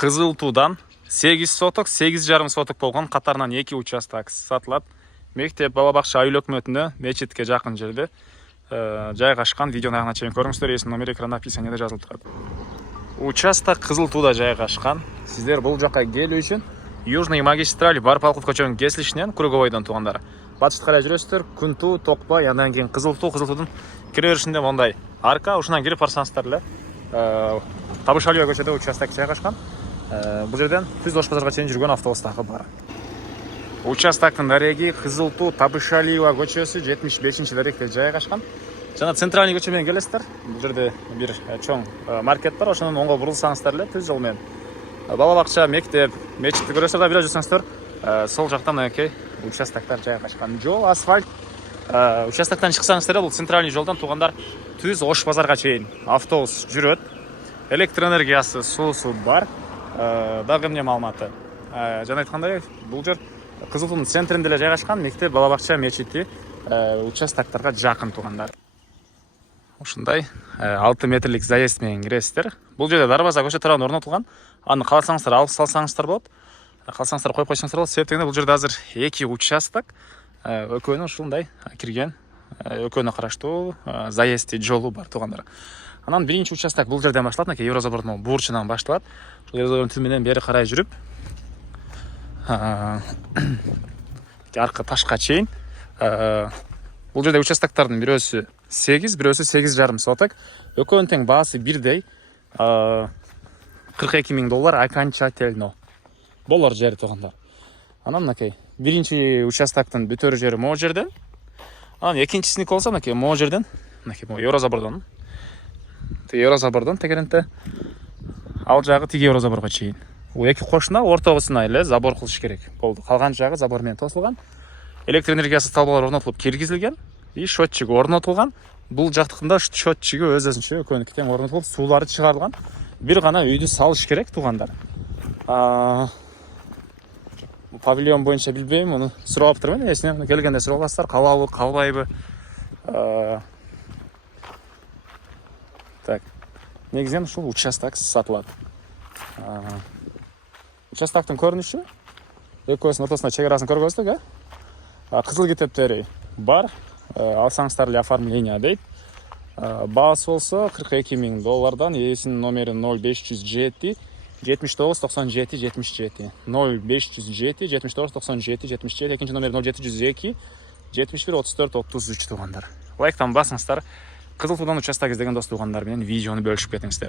Кызыл Туудан 8 соток, 8,5 соток болгон катарынан 2 участок сатылат. Мектеп бала бакча айыл өкмөтүндө мечитке жакын жерде жайгашкан. Видеону аягына чейин көрүңүздөр. Эсин номер экранда описанияда жазылып турат. Участок Кызыл Тууда жайгашкан. Сиздер бул жака келүү үчүн Южный магистраль Барпалков көчөнүн кесилишинен Круговойдон туугандар. Батышка карай жүрөсүздөр. Күнтүү, Токпай, андан кийин Кызыл Туудун кире беришинде мондай арка, ушунан кирип барсаңыздар эле Табышалиева көчөдө участок жайгашкан. Бул жерден Түз Ош базарга чейин жүргөн автобус дагы бар. Участоктун дареги Кызыл Туу Табышалиева көчөсү 75-даректе жайгашкан. Жана центральный көчө менен келесиздер. Бул жерде бир чоң маркет бар. Ошонун оңго бурулсаңыздар эле түз жол менен бала бакча, мектеп, мечитти көрөсүздөр. Бир жүрсөңүздөр, сол жактан эки участоктор жайгашкан. Жол асфальт. Участоктон чыксаңыздар, бул центральный жолдон туугандар Түз Ош базарга чейин автобус жүрөт. Электр энергиясы, суусу бар. Дагы эмне маалыматы? Жана айткандай, бул жер Кызыл Туунун центринде эле жайгашкан. Мектеп, бала бакча, мечити участокторго жакын туугандар. Ушундай 6 метрлик заезд менен киресиздер. Бул жерде дарбаза көчө тарабына орнотулган. Аны кааласаңыздар алып салсаңыздар болот. Кааласаңыздар коюп койсоңуздар болот. Себеп дегенде бул жерде азыр 2 участок экөөнүн ушундай кирген, экөөнүнө караштуу заезд жолу бар туугандар. Анан биринчи участок бул жерден башталат. Мына Еврозабордун бурчунан башталат. Ушул Еврозабордун түбү менен бери карай жүрүп арка ташка чейин бул жерде участоктордун бирөөсү 8, бирөөсү 8,5 соток. Экөөнүн тең баасы бирдей. $42,000 окончательно болор жери туугандар. Анан мынакей биринчи участоктун бүтөр жери могу жерден. Анан экинчисиники болсо мынакей могу жерден, мынакей Еврозабордон. Еврозабордон тегеренте ал жагы тиги Еврозаборго чейин. Бул эки кошуна ортогусуна эле забор кылыш керек болду. Калган жагы забор менен тосулган. Электр энергиясы талбалар орнотулуп киргизилген. И счетчиги орнотулган. Бул жактыкында счетчиги өз-өзүнчө экөөнүкү тең орнотулуп, суулары чыгарылган. Бир гана үйдү салыш керек туугандар. Павильон боюнча билбейм, муну сурап турмун. Эсине келгенде сурап аласыздар, калабы, калбайбы. Так. Негизинен ушул участок сатылат. Участоктун көрүнүшү экөөсүнүн ортосунда чек арасын көргөздөк, кызыл китептери бар. Алсаңыздар эле оформление дейт. Баасы болсо $42,000. Эсинин номери 0507 79 97 77. 0507 79 97 77. Экинчи номери 0702 71 34 33 туугандар. Лайктан басыңыздар. Кызыл Туудан участок издеген дос туугандар менен видеону бөлүшүп кетиңиздер.